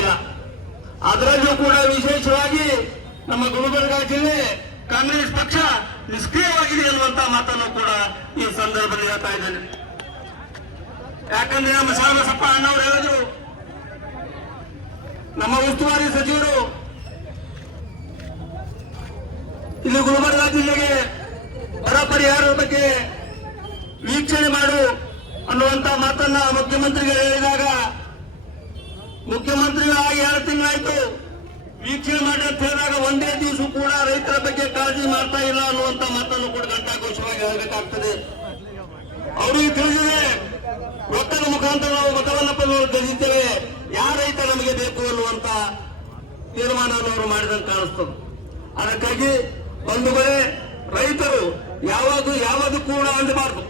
ಇಲ್ಲ. ಅದರಲ್ಲೂ ಕೂಡ ವಿಶೇಷವಾಗಿ ನಮ್ಮ ಗುಲ್ಬರ್ಗ ಜಿಲ್ಲೆ ಕಾಂಗ್ರೆಸ್ ಪಕ್ಷ ನಿಷ್ಕ್ರಿಯವಾಗಿದೆ ಎನ್ನುವಂತ ಮಾತನ್ನು ಕೂಡ ಈ ಸಂದರ್ಭದಲ್ಲಿ ಹೇಳ್ತಾ ಇದ್ದೇನೆ. ಯಾಕಂದ್ರೆ ನಮ್ಮ ಶಾಮಸಪ್ಪ ಅಣ್ಣವರು ಹೇಳಿದ್ರು, ನಮ್ಮ ಉಸ್ತುವಾರಿ ಸಚಿವರು ಇಲ್ಲಿ ಗುಲ್ಬರ್ಗ ಜಿಲ್ಲೆಗೆ ಬರ ಪರಿಹಾರದ ಬಗ್ಗೆ ವೀಕ್ಷಣೆ ಮಾಡು ಅನ್ನುವಂತ ಮಾತನ್ನ ಮುಖ್ಯಮಂತ್ರಿಗಳು ಹೇಳಿದಾಗ, ಮುಖ್ಯಮಂತ್ರಿಗಳಾಗಿ 2 ತಿಂಗಳಾಯ್ತು, ವೀಕ್ಷಣೆ ಮಾಡಿ ಅಂತ ಹೇಳಿದಾಗ ಒಂದೇ ದಿವಸ ಕೂಡ ರೈತರ ಬಗ್ಗೆ ಕಾಳಜಿ ಮಾಡ್ತಾ ಇಲ್ಲ ಅನ್ನುವಂತ ಮಾತನ್ನು ಕೂಡ ಘಂಟಾಘೋಷವಾಗಿ ಹೇಳಬೇಕಾಗ್ತದೆ. ಅವರಿಗೆ ತಿಳಿದಿದೆ, ರೊಕ್ಕದ ಮುಖಾಂತರ ನಾವು ಮತವನ್ನು ಗೆಲ್ಲಿದ್ದೇವೆ, ಯಾವ ರೈತ ನಮಗೆ ಬೇಕು ಅನ್ನುವಂತ ತೀರ್ಮಾನವನ್ನು ಅವರು ಮಾಡಿದಂತೆ ಕಾಣಿಸ್ತದೆ. ಅದಕ್ಕಾಗಿ ಬಂಧುಗಳೇ, ರೈತರು ಯಾವುದು ಕೂಡ ಅಂದಬಾರದು.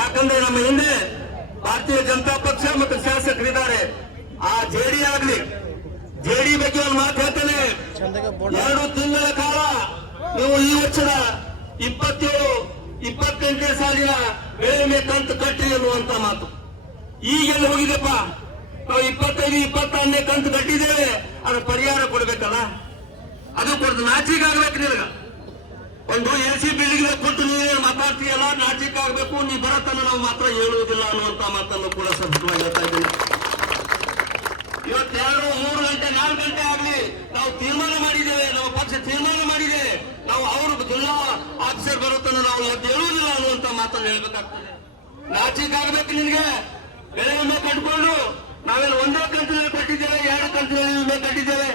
ಯಾಕಂದ್ರೆ ನಮ್ಮ ಹಿಂದೆ ಭಾರತೀಯ ಜನತಾ ಪಕ್ಷ ಮತ್ತು ಶಾಸಕರಿದ್ದಾರೆ. ಆ ಜೆಡಿ ಬಗ್ಗೆ ಒಂದು ಮಾತು ಹೇಳ್ತೇನೆ. 2 ತಿಂಗಳ ಕಾಲ ನೀವು ಈ ವರ್ಷದ 27-28ನೇ ಸಾಲಿನ ಬೆಳೆ ವಿಮೆ ಕಂತು ಕಟ್ಟಿ ಅನ್ನುವಂತ ಮಾತು ಈಗೆಲ್ಲ ಹೋಗಿದೆಪ್ಪ. ನಾವು 25-26ನೇ ಕಂತು ಕಟ್ಟಿದ್ದೇವೆ, ಅದು ಪರಿಹಾರ ಕೊಡ್ಬೇಕಲ್ಲ, ಅದು ಕೊಡ್ದು ನಾಚಿಕಾಗ್ಬೇಕು. ನಿನಗ ಒಂದು AC ಬಿಲ್ಡಿಂಗ್ ಕೊಟ್ಟು ನೀವೇನು ಮಾತಾಡ್ತೀಯಲ್ಲ, ನಾಚಿಕಾಗಬೇಕು. ನೀ ಬರತನ್ನ ನಾವು ಮಾತ್ರ ಹೇಳುವುದಿಲ್ಲ ಅನ್ನುವಂತ ಮಾತನ್ನು ಕೂಡ ಸ್ಪಷ್ಟವಾಗಿ ಹೇಳ್ತಾ ಇದ್ದೀನಿ. ಇವತ್ತು 2-3 ಗಂಟೆ 4 ಗಂಟೆ ಆಗ್ಲಿ ನಾವು ತೀರ್ಮಾನ ಮಾಡಿದ್ದೇವೆ, ನಮ್ಮ ಪಕ್ಷ ತೀರ್ಮಾನ ಮಾಡಿದೆ, ನಾವು ಅವರು ಜಿಲ್ಲಾ ಆಫೀಸರ್ ಬರುತ್ತನ್ನ ನಾವು ಎದ್ದು ಹೇಳುವುದಿಲ್ಲ ಅನ್ನುವಂತ ಮಾತನ್ನು ಹೇಳ್ಬೇಕಾಗ್ತದೆ. ನಾಚಿಕಾಗಬೇಕು ನಿನ್ಗೆ. ಬೆಳೆ ವಿಮೆ ಕಟ್ಕೊಂಡು ನಾವೇನು ಒಂದೇ ಕಂತಿನಲ್ಲಿ ಕಟ್ಟಿದ್ದೇವೆ, 2 ಕಂತಿನಲ್ಲಿ ವಿಮೆ ಕಟ್ಟಿದ್ದೇವೆ.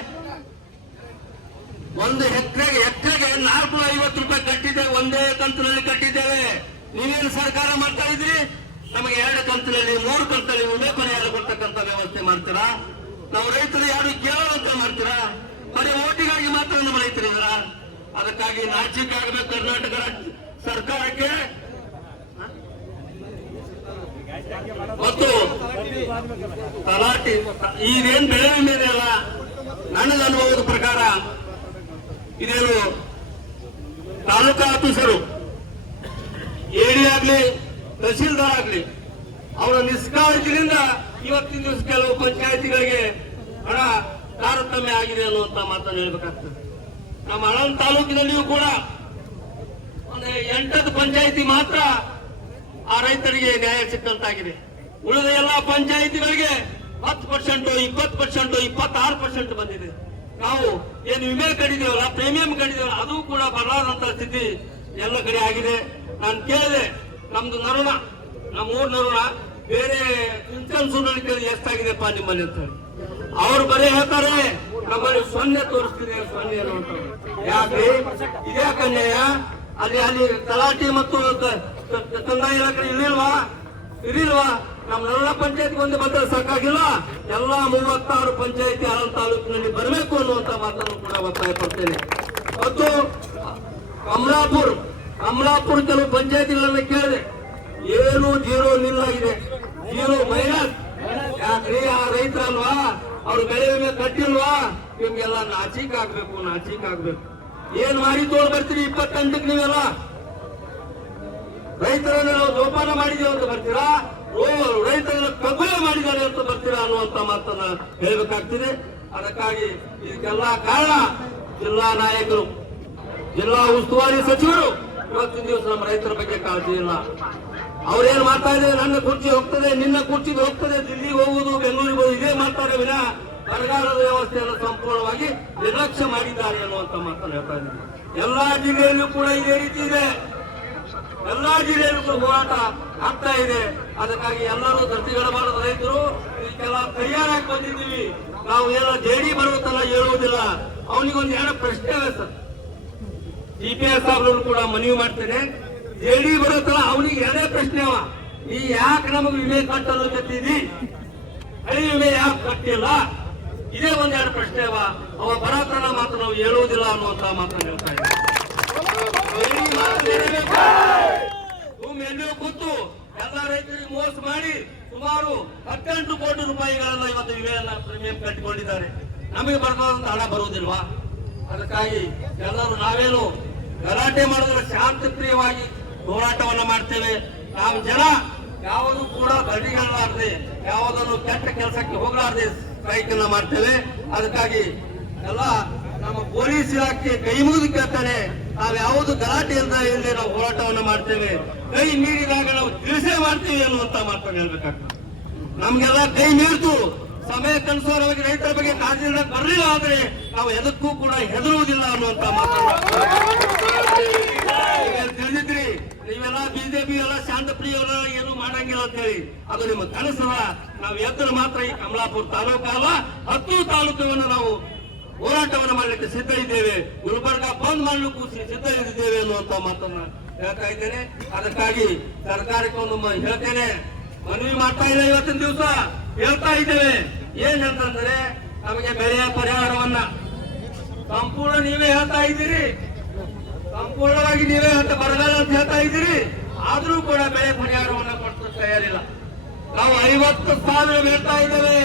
1 ಎಕರೆಗೆ 450 ರೂಪಾಯಿ ಕಟ್ಟಿದ್ದೇವೆ, ಒಂದೇ ಕಂತಿನಲ್ಲಿ ಕಟ್ಟಿದ್ದೇವೆ. ನೀವೇನು ಸರ್ಕಾರ ಮಾಡ್ತಾ ಇದ್ರಿ, ನಮಗೆ 2 ಕಂತಿನಲ್ಲಿ 3 ಕಂತಿನಲ್ಲಿ ವಿಮೆ ಪರಿಹಾರ ಕೊಡ್ತಕ್ಕಂಥ ವ್ಯವಸ್ಥೆ ಮಾಡ್ತೀರಾ? ನಾವು ರೈತರು ಯಾರು ಕೇಳುವಂತೆ ಮಾಡ್ತೀರಾ? ಬರೀ ಓಟಿಗಾಗಿ ಮಾತ್ರ ನಮ್ಮ ರೈತರಿದ್ದಾರ? ಅದಕ್ಕಾಗಿ ನಾಚಿಕೆ ಆಗಬೇಕು ಕರ್ನಾಟಕ ಸರ್ಕಾರಕ್ಕೆ. ಮತ್ತು ತಲಾಟಿ ಇದೇನ್ ಬೆಳೆ ವಿಮೆ ಇದೆಯಲ್ಲ, ನನ್ನ ಅನುಭವದ ಪ್ರಕಾರ ಇದೇನು ತಾಲೂಕಾ ಆಫೀಸರು AD ಆಗ್ಲಿ ತಹಸೀಲ್ದಾರ್ ಆಗ್ಲಿ ಅವರ ನಿಷ್ಕಾಳಜಿಯಿಂದ ಇವತ್ತಿನ ದಿವಸ ಕೆಲವು ಪಂಚಾಯತಿಗಳಿಗೆ ಹಣ ತಾರತಮ್ಯ ಆಗಿದೆ ಅನ್ನುವಂತ ಮಾತನ್ನು ಹೇಳ್ಬೇಕಾಗ್ತದೆ. ನಮ್ಮ ಆಳಂದ ತಾಲೂಕಿನಲ್ಲಿಯೂ ಕೂಡ ಒಂದು 8 ಪಂಚಾಯತಿ ಮಾತ್ರ ಆ ರೈತರಿಗೆ ನ್ಯಾಯ ಸಿಕ್ಕಂತಾಗಿದೆ. ಉಳಿದ ಎಲ್ಲಾ ಪಂಚಾಯತಿಗಳಿಗೆ 10%, 20%, 26% ಬಂದಿದೆ. ನಾವು ಏನು ವಿಮೆ ಕಟ್ಟಿದೇವಲ್ಲ, ಪ್ರೀಮಿಯಂ ಕಟ್ಟಿದೇವಲ್ಲ, ಅದು ಕೂಡ ಬರಲಾದಂತ ಸ್ಥಿತಿ ಎಲ್ಲ ಕಡೆ ಆಗಿದೆ. ನಾನು ಕೇಳಿದೆ, ನಮ್ದು ನರುಣ, ನಮ್ಮ ಊರ್ ನರುಣ, ಬೇರೆ ಇನ್ಕಮ್ ಸುಧಾರಣೆ ಎಷ್ಟಾಗಿದೆಪ್ಪ ನಿಮ್ಮಲ್ಲಿ ಅಂತ ಹೇಳಿ ಅವ್ರು ಬರೀ ಹೇಳ್ತಾರೆ, ನಮ್ಮಲ್ಲಿ 0 ತೋರಿಸ್ತಿದೆ, 0 ಅನ್ನುವಂಥದ್ದು. ಯಾಕ್ರಿ ಇದ್ಯಾಕ ಅನ್ಯಾಯ? ಅಲ್ಲಿ ತಲಾಟಿ ಮತ್ತು ಕಂದಾಯ ಇಲಾಖೆ ಇರಲಿಲ್ವಾ? ನಮ್ಮ ನರುಣ ಪಂಚಾಯತ್ಗೆ ಒಂದು ಬಂದ್ರೆ ಸಾಕಾಗಿಲ್ಲ, ಎಲ್ಲ 36 ಪಂಚಾಯತಿ ಆಳಂದ ತಾಲೂಕಿನಲ್ಲಿ ಬರಬೇಕು ಅನ್ನುವಂತ ಮಾತನ್ನು ಕೂಡ ಒತ್ತಾಯ ಪಡ್ತೇನೆ. ಮತ್ತು ಕಮಲಾಪುರ ಕೆಲವು ಪಂಚಾಯತಿಗಳನ್ನ ಕೇಳಿದೆ, ಏನು 0 ನಿಲ್ಲಾಗಿದೆ, 0 ಮೈನಸ್. ಯಾಕ್ರಿ ಆ ರೈತರಲ್ವಾ, ಅವ್ರು ಬೆಳೆ ವಿಮೆ ಕಟ್ಟಿಲ್ವಾ? ನಿಮ್ಗೆಲ್ಲ ನಾಚಿಕಾಗ್ಬೇಕು. ಏನ್ ಮಾರಿ ತೋಳ್ ಬರ್ತೀರಿ 28ಕ್ಕೆ? ನೀವೆಲ್ಲ ರೈತರನ್ನ ನಾವು ಜೋಪಾನ ಮಾಡಿದೇವೆ ಅಂತ ಬರ್ತೀರಾ? ರೈತರನ್ನ ಕಗ್ಗೊಲೆ ಮಾಡಿದ್ದಾರೆ ಅಂತ ಬರ್ತೀರಾ ಅನ್ನುವಂತ ಮಾತನ್ನ ಹೇಳ್ಬೇಕಾಗ್ತಿದೆ. ಅದಕ್ಕಾಗಿ ಇದಕ್ಕೆಲ್ಲ ಕಾರಣ ಜಿಲ್ಲಾ ನಾಯಕರು, ಜಿಲ್ಲಾ ಉಸ್ತುವಾರಿ ಸಚಿವರು ಇವತ್ತಿನ ದಿವಸ ನಮ್ಮ ರೈತರ ಬಗ್ಗೆ ಕಾಳಜಿ ಇಲ್ಲ. ಅವ್ರೇನ್ ಮಾಡ್ತಾ ಇದ್ದಾರೆ, ನನ್ನ ಕುರ್ಚಿ ಹೋಗ್ತದೆ, ನಿನ್ನ ಕುರ್ಚಿಗೆ ಹೋಗ್ತದೆ, ದಿಲ್ಲಿಗೆ ಹೋಗುವುದು, ಬೆಂಗಳೂರಿಗೆ ಹೋಗುದು, ಇದೇ ಮಾಡ್ತಾರೆ ವಿನಃ ಬರಗಾಲದ ವ್ಯವಸ್ಥೆಯನ್ನು ಸಂಪೂರ್ಣವಾಗಿ ನಿರ್ಲಕ್ಷ್ಯ ಮಾಡಿದ್ದಾರೆ ಅನ್ನುವಂತ ಮಾತನ್ನು ಹೇಳ್ತಾ ಇದ್ದೀನಿ. ಎಲ್ಲಾ ಜಿಲ್ಲೆಯಲ್ಲೂ ಕೂಡ ಇದೇ ರೀತಿ ಇದೆ, ಎಲ್ಲಾ ಜಿಲ್ಲೆಯಲ್ಲೂ ಕೂಡ ಹೋರಾಟ ಆಗ್ತಾ ಇದೆ. ಅದಕ್ಕಾಗಿ ಎಲ್ಲರೂ ಧೃತಿಗೆಡಬಾರದು. ರೈತರು ಇದಕ್ಕೆಲ್ಲ ತಯಾರಾಗಿ ಬಂದಿದ್ದೀವಿ. ನಾವು ಎಲ್ಲ ಜೆಡಿ ಬರುತ್ತಲ್ಲ ಹೇಳುವುದಿಲ್ಲ. ಅವನಿಗೊಂದು 2 ಪ್ರಶ್ನೆ ಇದೆ ಸರ್, GPS ಸಾಹೇಬ್ರನ್ನು ಕೂಡ ಮನವಿ ಮಾಡ್ತೇನೆ. ಜೆಡಿ ಬರುತ್ತಲ್ಲ ಅವನಿಗೆ 2 ಪ್ರಶ್ನೆ ಅವ. ನೀ ಯಾಕೆ ನಮಗೆ ವಿಮೆ ಕಟ್ಟಲು ಕಟ್ಟಿದಿ, ಹಳಿ ವಿಮೆ ಯಾಕೆ ಕಟ್ಟಿಲ್ಲ, ಇದೇ 2 ಪ್ರಶ್ನೆ ಅವ. ಅವ ಬರತನ ಮಾತ್ರ ನಾವು ಹೇಳುವುದಿಲ್ಲ ಅನ್ನುವಂತ ಮಾತನ್ನು ಹೇಳ್ತಾ ಇದ್ದೀವಿ. ಭೂಮಿ ಎಲ್ಲಿಯೂ ಕೂತು ಎಲ್ಲ ರೈತರಿಗೆ ಮೋಸ ಮಾಡಿ ಸುಮಾರು 18 ಕೋಟಿ ರೂಪಾಯಿಗಳನ್ನ ಇವತ್ತು ವಿಮೆಯನ್ನ ಪ್ರೀಮಿಯಂ ಕಟ್ಟಿಕೊಂಡಿದ್ದಾರೆ. ನಮಗೆ ಬರದಂತ ಹಣ ಬರುವುದಿಲ್ವಾ? ಅದಕ್ಕಾಗಿ ಎಲ್ಲರೂ ನಾವೇನು ಗಲಾಟೆ ಮಾಡಿದ್ರೆ ಶಾಂತಿ ಪ್ರಿಯವಾಗಿ ಹೋರಾಟವನ್ನ ಮಾಡ್ತೇವೆ. ನಾವು ಜನ ಯಾವುದು ಕೂಡ ಬದಿಗಳಾರದೆ ಯಾವುದನ್ನು ಕೆಟ್ಟ ಕೆಲಸಕ್ಕೆ ಹೋಗಲಾರದೆ ಸ್ಟ್ರೈಕ್ ಅನ್ನ ಮಾಡ್ತೇವೆ. ಅದಕ್ಕಾಗಿ ಎಲ್ಲ ನಮ್ಮ ಪೊಲೀಸ್ ಇಲಾಖೆ ಕೈ ಮುಗಿದು ಕೇಳ್ತಾನೆ, ನಾವು ಯಾವುದು ಗಲಾಟೆ ಇಲ್ಲದೆ ನಾವು ಹೋರಾಟವನ್ನ ಮಾಡ್ತೇವೆ. ಕೈ ಮೀರಿದಾಗ ನಾವು ತಿಳಿಸೇ ಮಾಡ್ತೀವಿ ಅನ್ನುವಂತ ಮಾತನ್ನು ಹೇಳ್ಬೇಕಾಗ್ತದೆ. ನಮ್ಗೆಲ್ಲ ಕೈ ಮೀರ್ತು ಸಮಯಕ್ಕನುಸಾರವಾಗಿ ರೈತರ ಬಗ್ಗೆ ಕಾಳಜಿಯಿಂದ ಬರಲಿಲ್ಲ ಆದ್ರೆ ನಾವು ಎದಕ್ಕೂ ಕೂಡ ಹೆದರುವುದಿಲ್ಲ ಅನ್ನುವಂತ ಮಾತನ್ನ ತಿಳಿದಿದ್ರಿ. ನೀವೆಲ್ಲ ಬಿಜೆಪಿ ಎಲ್ಲ ಶಾಂತಪ್ರಿಯವರ ಏನು ಮಾಡಂಗಿಲ್ಲ ಅಂತ ಹೇಳಿ ಅದು ನಿಮ್ಮ ಕನಸಲ್ಲ. ನಾವು ಎದ್ದರೆ ಮಾತ್ರ ಈ ಕಮಲಾಪುರ ತಾಲೂಕಲ್ಲ 10 ತಾಲೂಕುಗಳನ್ನು ನಾವು ಹೋರಾಟವನ್ನು ಮಾಡಲಿಕ್ಕೆ ಸಿದ್ಧ ಇದ್ದೇವೆ. ಗುಲ್ಬರ್ಗ ಬಂದ್ ಮಾಡಲಿಕ್ಕೂ ಸಿದ್ಧ ಇದ್ದೇವೆ ಅನ್ನುವಂತ ಮಾತನ್ನ ಹೇಳ್ತಾ ಇದ್ದೇನೆ. ಅದಕ್ಕಾಗಿ ಸರ್ಕಾರಕ್ಕೆ ಒಂದು ಹೇಳ್ತೇನೆ, ಮನವಿ ಮಾಡ್ತಾ ಇಲ್ಲ. ಇವತ್ತಿನ ದಿವಸ ಹೇಳ್ತಾ ಇದ್ದೇವೆ ಏನಂತಂದ್ರೆ, ನಮಗೆ ಬೆಳೆಯ ಪರಿಹಾರವನ್ನ ಸಂಪೂರ್ಣ ನೀವೇ ಹೇಳ್ತಾ ಇದ್ದೀರಿ, ಸಂಪೂರ್ಣವಾಗಿ ನೀವೇ ಬರಗಾಲ ಅಂತ ಹೇಳ್ತಾ ಇದ್ದೀರಿ. ಆದ್ರೂ ಕೂಡ ಬೆಳೆ ಪರಿಹಾರವನ್ನ ಕೊಟ್ಟು ತಯಾರಿಲ್ಲ. ನಾವು 50,000 ಹೇಳ್ತಾ ಇದ್ದೇವೆ.